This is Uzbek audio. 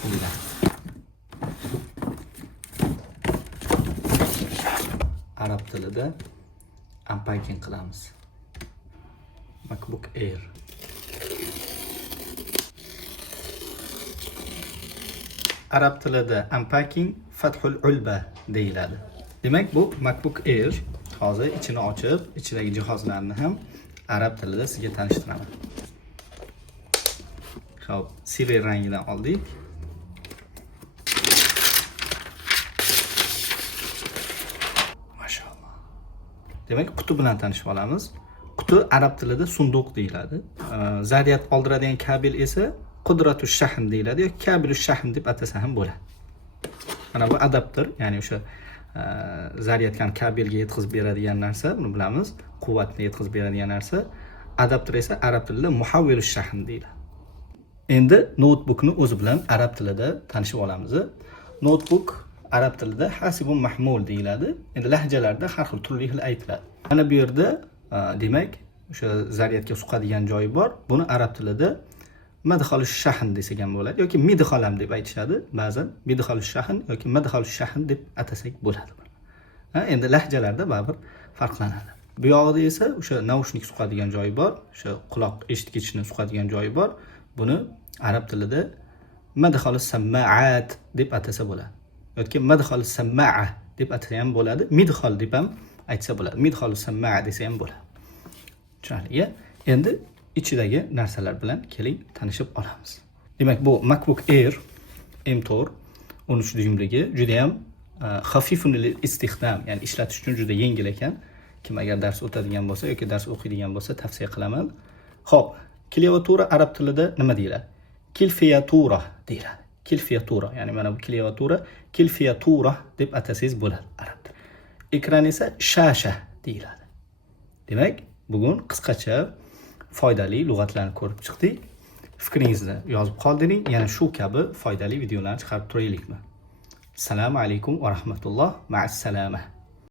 Bismillah. Arab tilida unpacking qilamiz. MacBook Air. Arab tilida unpacking fathul ulba deyiladi. Demak, bu MacBook Air. Hozir ichini ochib, ichidagi jihozlarni ham arab tilida sizga tanishtiraman. Xo'p, silver rangidan oldik. Mashallah. Demak, quti bilan tanishib olamiz. Quti arab tilida sunduq deyiladi. Zaryad oldiradigan kabel esa qudratush shahn deyiladi yoki kabilush shahn deb atasa ham bo'ladi. Mana bu adapter, ya'ni o'sha zaryadkan kabelga yetkazib beradigan narsa, buni bilamiz. Quvvatni yetkazib beradigan narsa. Adapter esa arab tilida muhavvilush shahn deyiladi. Endi notebookni o'zi bilan arab tilida tanishib olamiz. Notebook arab tilida hasibun mahmul deyiladi. Endi lahjalarda har xil turli xil aytiladi. Mana bu yerda demak, o'sha zaryadga suqadigan joyi bor. Buni arab tilida madxalush shahn desak ham bo'ladi yoki midxal ham deb aytishadi. Ba'zan midxalush shahn yoki madxalush shahn deb atasak bo'ladi. Endi lahjalarda baribir farqlanadi. Bu yoqda esa o'sha naushnik suqadigan joyi bor, o'sha quloq eshitgichni suqadigan joyi bor. Buni arab tilida madxalus sammaat deb atasa bo'ladi. Yoki madxalus sammaa deb atasa ham bo'ladi. Midxal deb ham aytsa bo'ladi. Midxalus sammaa desa ham bo'ladi. Tushunarli? Endi ichidagi narsalar bilan keling tanishib olamiz. Demak, bu MacBook Air M4 13 dyumligi juda ham xafifun lil istixdam, ya'ni ishlatish uchun juda yengil ekan. Kim agar dars o'tadigan bo'lsa yoki dars o'qiydigan bo'lsa tavsiya qilaman. Xo'p, klaviatura arab tilida nima deyiladi? Kilfiyatura deyiladi. Kilfiyatura, ya'ni mana bu klaviatura kilfiyatura deb atasangiz bo'ladi arabda. Ekran esa shasha deyiladi. Demak, bugun qisqacha foydali lug'atlarni ko'rib chiqdik. Fikringizni yozib qoldiring. Yana shu kabi foydali videolarni chiqarib turaylikmi? Assalomu alaykum va rahmatulloh. Ma'as salama.